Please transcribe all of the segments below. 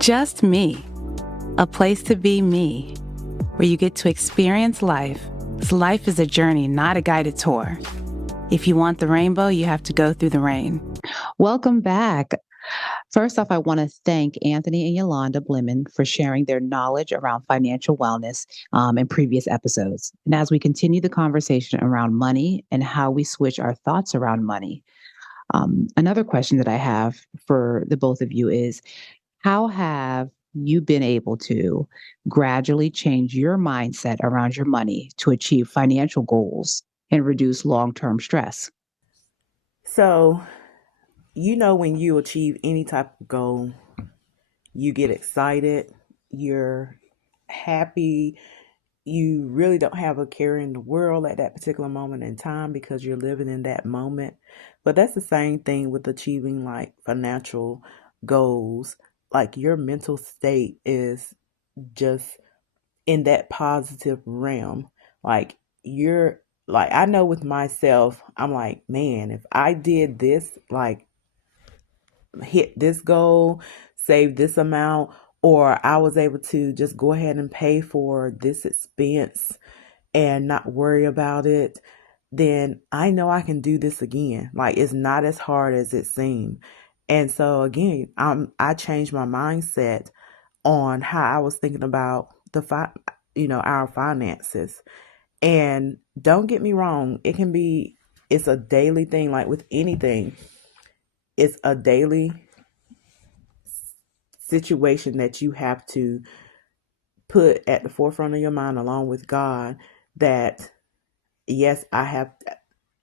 Just me, a place to be me, where you get to experience life. 'Cause life is a journey, not a guided tour. If you want the rainbow, you have to go through the rain. Welcome back. First off, I want to thank Anthony and Yolanda Blimmen for sharing their knowledge around financial wellness in previous episodes. And as we continue the conversation around money and how we switch our thoughts around money, another question that I have for the both of you is, how have you been able to gradually change your mindset around your money to achieve financial goals and reduce long-term stress? So, when you achieve any type of goal, you get excited, you're happy, you really don't have a care in the world at that particular moment in time because you're living in that moment. But that's the same thing with achieving like financial goals. Like your mental state is just in that positive realm. Like you're like I know with myself, I'm like, man, if I did this, like hit this goal, save this amount, or I was able to just go ahead and pay for this expense and not worry about it, then I know I can do this again. Like it's not as hard as it seemed. And so again, I changed my mindset on how I was thinking about our finances. And don't get me wrong, it's a daily thing. Like with anything, it's a daily situation that you have to put at the forefront of your mind along with God that yes,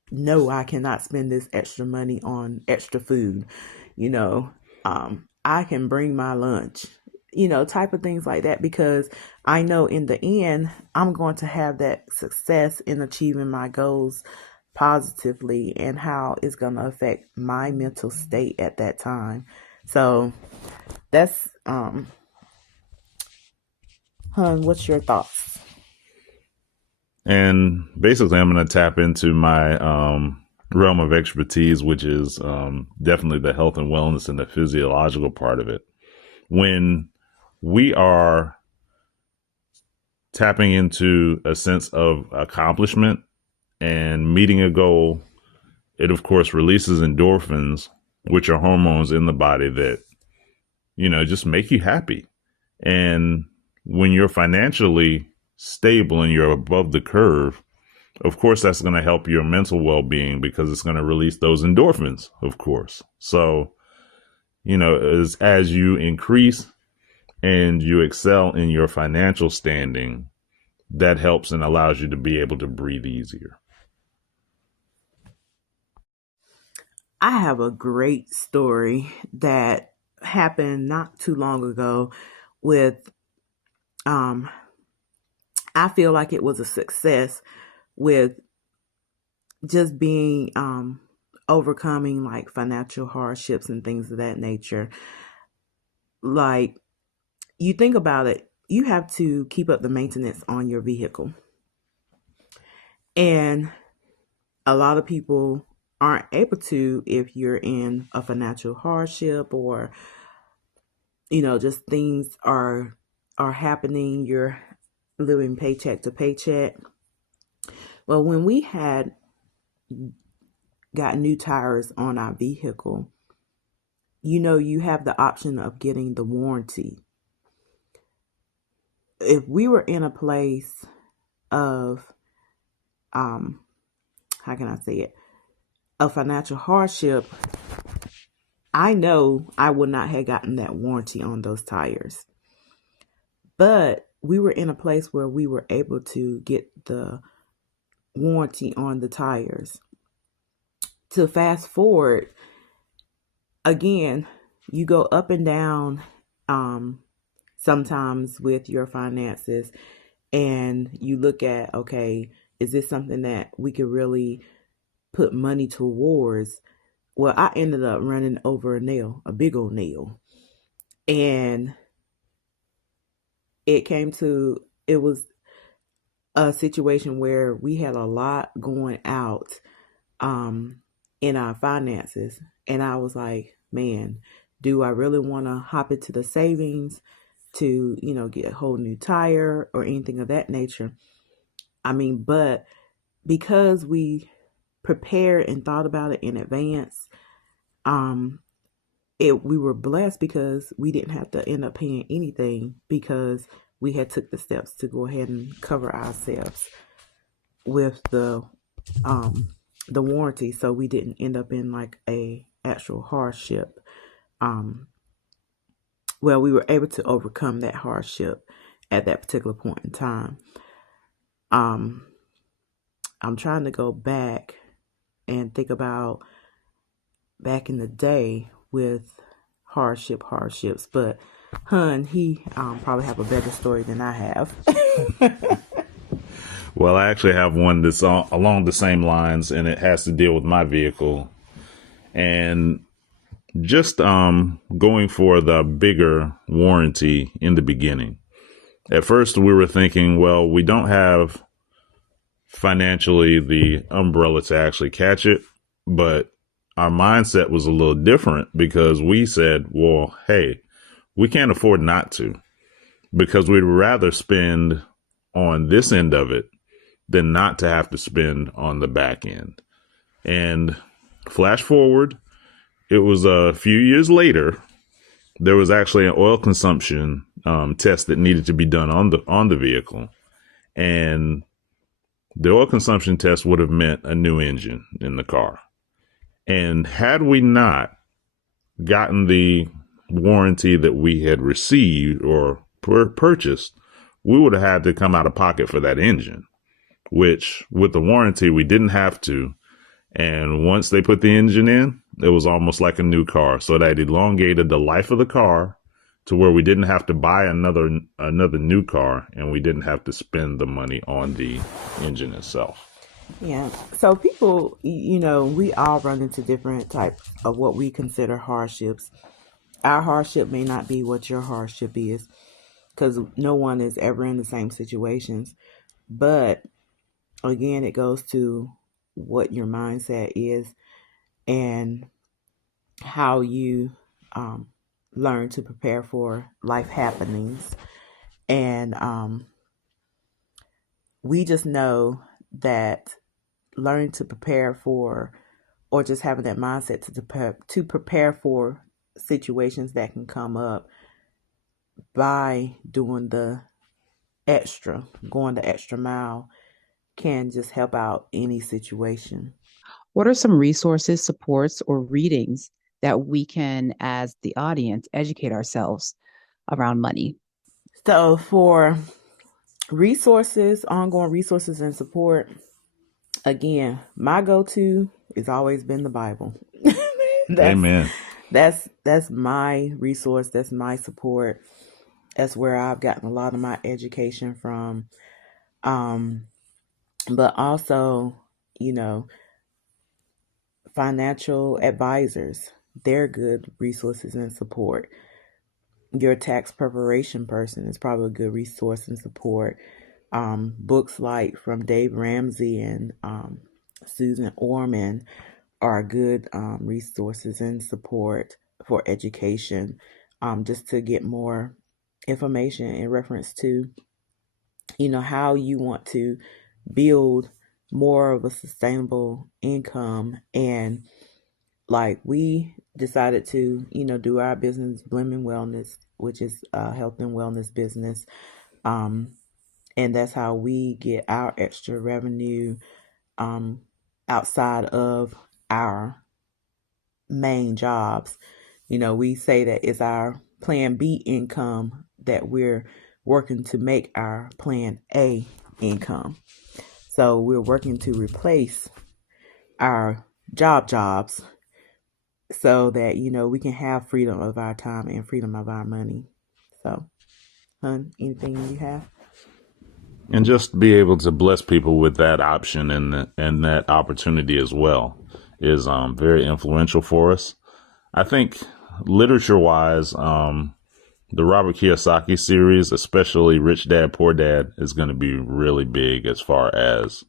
no, I cannot spend this extra money on extra food. You know, I can bring my lunch, type of things like that, because I know in the end, I'm going to have that success in achieving my goals positively and how it's going to affect my mental state at that time. So that's, what's your thoughts? And basically, I'm going to tap into my realm of expertise, which is definitely the health and wellness and the physiological part of it. When we are tapping into a sense of accomplishment and meeting a goal, it of course releases endorphins, which are hormones in the body that, just make you happy. And when you're financially stable and you're above the curve, of course, that's going to help your mental well-being because it's going to release those endorphins, of course. So, as you increase and you excel in your financial standing, that helps and allows you to be able to breathe easier. I have a great story that happened not too long ago with um I feel like it was a success with just being overcoming like financial hardships and things of that nature. Like you think about it, you have to keep up the maintenance on your vehicle. And a lot of people aren't able to if you're in a financial hardship or just things are happening, you're living paycheck to paycheck. Well, when we had got new tires on our vehicle, you have the option of getting the warranty. If we were in a place of um how can I say it, a financial hardship, I know I would not have gotten that warranty on those tires. But we were in a place where we were able to get the warranty on the tires. To fast forward, again, you go up and down sometimes with your finances, and you look at, okay, is this something that we could really put money towards? Well, I ended up running over a nail, a big old nail. And it was a situation where we had a lot going out in our finances. And I was like, man, Do I really want to hop into the savings to, get a whole new tire or anything of that nature? I mean, but because we prepared and thought about it in advance, um, we were blessed because we didn't have to end up paying anything because we had took the steps to go ahead and cover ourselves with the warranty, so we didn't end up in like a actual hardship. Well, we were able to overcome that hardship at that particular point in time. I'm trying to go back and think about back in the day with hardships, but he probably have a better story than I have. Well, I actually have one that's along the same lines, and it has to deal with my vehicle. And just going for the bigger warranty in the beginning. At first, we were thinking, well, we don't have financially the umbrella to actually catch it, but our mindset was a little different because we said, well, hey, we can't afford not to, because we'd rather spend on this end of it than not to have to spend on the back end. And flash forward, it was a few years later, there was actually an oil consumption test that needed to be done on the vehicle. And the oil consumption test would have meant a new engine in the car. And had we not gotten the warranty that we had received or purchased, we would have had to come out of pocket for that engine, which with the warranty, we didn't have to. And once they put the engine in, it was almost like a new car. So that elongated the life of the car to where we didn't have to buy another new car, and we didn't have to spend the money on the engine itself. Yeah. So people, we all run into different types of what we consider hardships. Our hardship may not be what your hardship is, because no one is ever in the same situations. But again, it goes to what your mindset is and how you learn to prepare for life happenings. And we just know that learning to prepare for, or just having that mindset to prepare for situations that can come up by doing going the extra mile, can just help out any situation. What are some resources, supports, or readings that we can, as the audience, educate ourselves around money? So for resources, ongoing resources and support, again, my go-to has always been the Bible. Amen. That's my resource. That's my support. That's where I've gotten a lot of my education from. But also, financial advisors, they're good resources and support. Your tax preparation person is probably a good resource and support. Books like from Dave Ramsey and Susan Orman are good resources and support for education, just to get more information in reference to, how you want to build more of a sustainable income. And like we decided to, do our business, Bleming Wellness, which is a health and wellness business. And that's how we get our extra revenue outside of our main jobs. We say that it's our plan B income that we're working to make our plan A income. So we're working to replace our jobs so that, we can have freedom of our time and freedom of our money. So, hon, anything you have? And just be able to bless people with that option and that opportunity as well is very influential for us. I think literature-wise, the Robert Kiyosaki series, especially Rich Dad, Poor Dad, is going to be really big as far as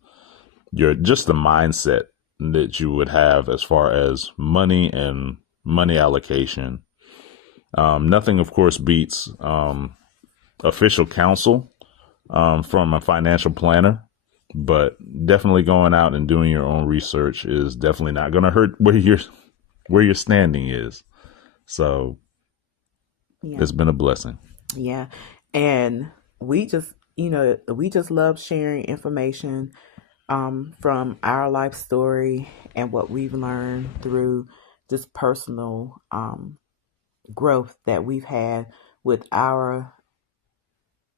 just the mindset that you would have as far as money and money allocation Nothing, of course, beats official counsel from a financial planner, but definitely going out and doing your own research is definitely not going to hurt where your standing is. So Yeah. it's been a blessing. Yeah. And we just love sharing information from our life story and what we've learned through this personal growth that we've had with our,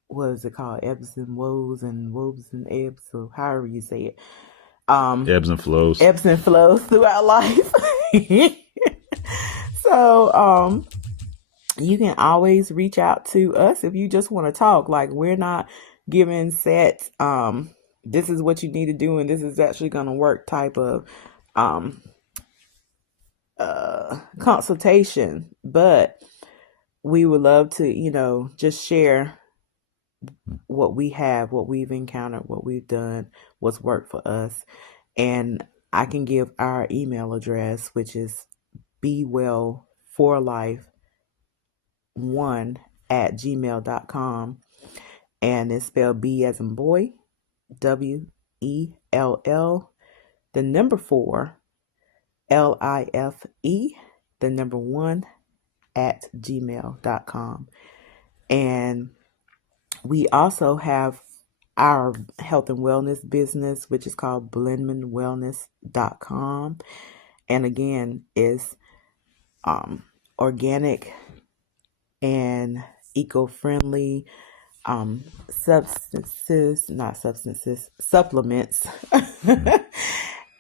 what is it called? Ebbs and woes and ebbs, so however you say it. Ebbs and flows. Ebbs and flows through our life. So, you can always reach out to us if you just want to talk. Like, we're not giving set, this is what you need to do and this is actually going to work type of consultation, but we would love to, just share what we have, what we've encountered, what we've done, what's worked for us. And I can give our email address, which is bewell4life1@gmail.com. And it's spelled B as in boy, WELL, the number 4, LIFE, the number 1 @gmail.com. And we also have our health and wellness business, which is called blendmanwellness.com. And again, it's organic and eco-friendly supplements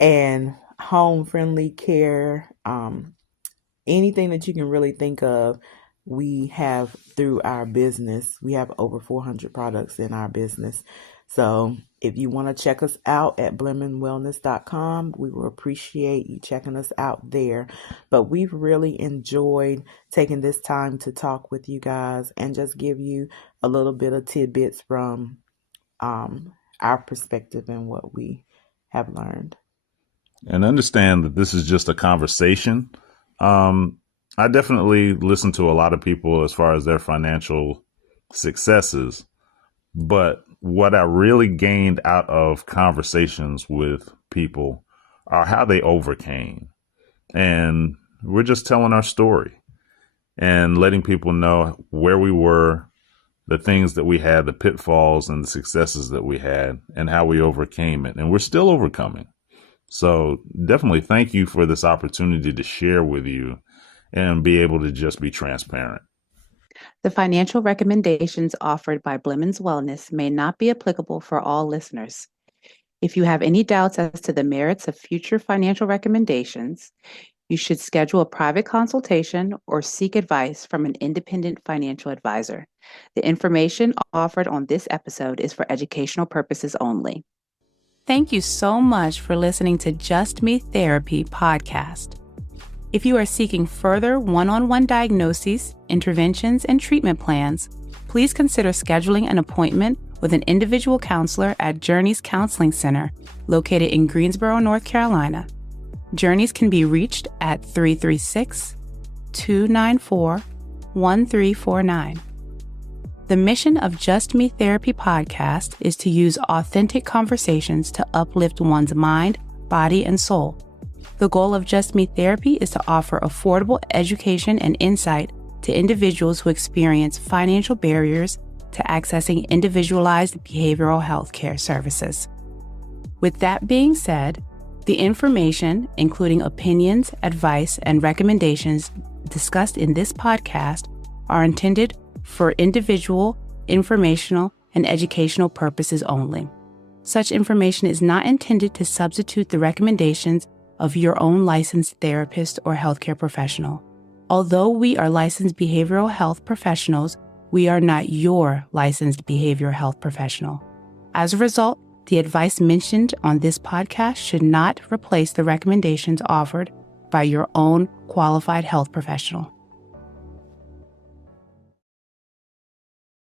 and home-friendly care. Anything that you can really think of, we have through our business. We have over 400 products in our business. So if you want to check us out at blendmanwellness.com, we will appreciate you checking us out there. But we've really enjoyed taking this time to talk with you guys and just give you a little bit of tidbits from our perspective and what we have learned. And understand that this is just a conversation. I definitely listen to a lot of people as far as their financial successes, but what I really gained out of conversations with people are how they overcame. And we're just telling our story and letting people know where we were, the things that we had, the pitfalls and the successes that we had, and how we overcame it. And we're still overcoming. So definitely thank you for this opportunity to share with you and be able to just be transparent. The financial recommendations offered by Blendman's Wellness may not be applicable for all listeners. If you have any doubts as to the merits of future financial recommendations, you should schedule a private consultation or seek advice from an independent financial advisor. The information offered on this episode is for educational purposes only. Thank you so much for listening to Just Me Therapy podcast. If you are seeking further one-on-one diagnoses, interventions, and treatment plans, please consider scheduling an appointment with an individual counselor at Journeys Counseling Center, located in Greensboro, North Carolina. Journeys can be reached at 336-294-1349. The mission of Just Me Therapy podcast is to use authentic conversations to uplift one's mind, body, and soul. The goal of Just Me Therapy is to offer affordable education and insight to individuals who experience financial barriers to accessing individualized behavioral health care services. With that being said, the information, including opinions, advice, and recommendations discussed in this podcast, are intended for individual, informational, and educational purposes only. Such information is not intended to substitute the recommendations of your own licensed therapist or healthcare professional. Although we are licensed behavioral health professionals, we are not your licensed behavioral health professional. As a result, the advice mentioned on this podcast should not replace the recommendations offered by your own qualified health professional.